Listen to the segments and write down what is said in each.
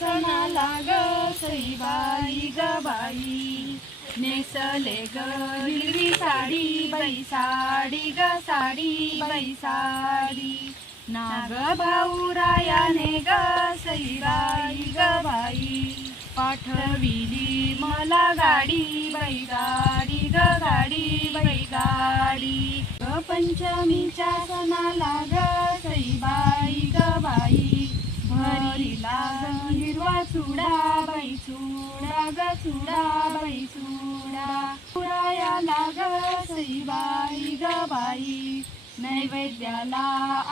सणाला ग सईबाई ग बाई, नेसले ग हिरवी साडी बाई साडी ग साडी बाई साडी, नाग भाऊरायाने ग सईबाई ग बाई, पाठविली मला गाडी बाई गाडी ग गाडी बाई गाडी, ग पंचमीच्या सणाला ग सईबाई ग बाई, भरीला हिरवा चुडा बाई चुडा ग चुडा बाई चुडा, पुरायाला ग सईबाई ग बाई, नैवेद्याला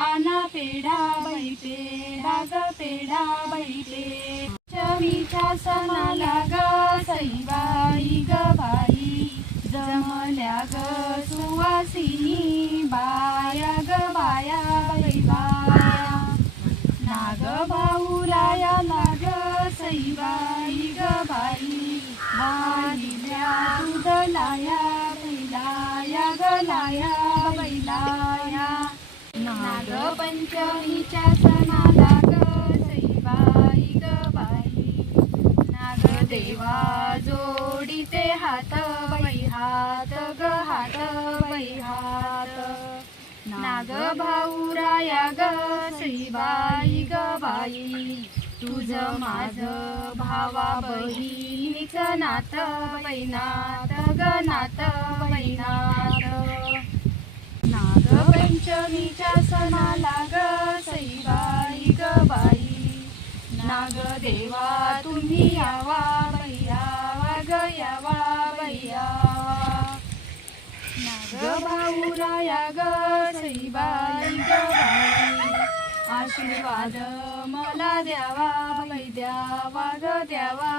आना पेढा बाई पेढा ग पेढा बाई पेढा, पंचमीच्या सणाला ग सईबाई ग बाई, जमल्या ग सुवासिनी बाया ग बाया बाई बाया, नाग भाऊरायाला ग सईबाई ग बाई, वाहिल्या दूध लाया बैलाया ग लाया बैलाया, नाग पंचमीच्या सणाला ग सईबाई ग बाई, नाग देवा जोडीते हात बाई हात ग हात बाई हात, नाग भाऊराया ग सईबाई ग बाई, तुझ माझ भावा बहिणीच नात बाई नात ग नात बाई नात, नाग पंचमीच्या सणाला ग सईबाई ग बाई, नाग देवा तुम्ही यावा बाई यावा ग यावा बाई यावा, नाग भाऊराया ग सईबाई ग बाई, आशीर्वाद मला द्यावा बाई द्यावा ग द्यावा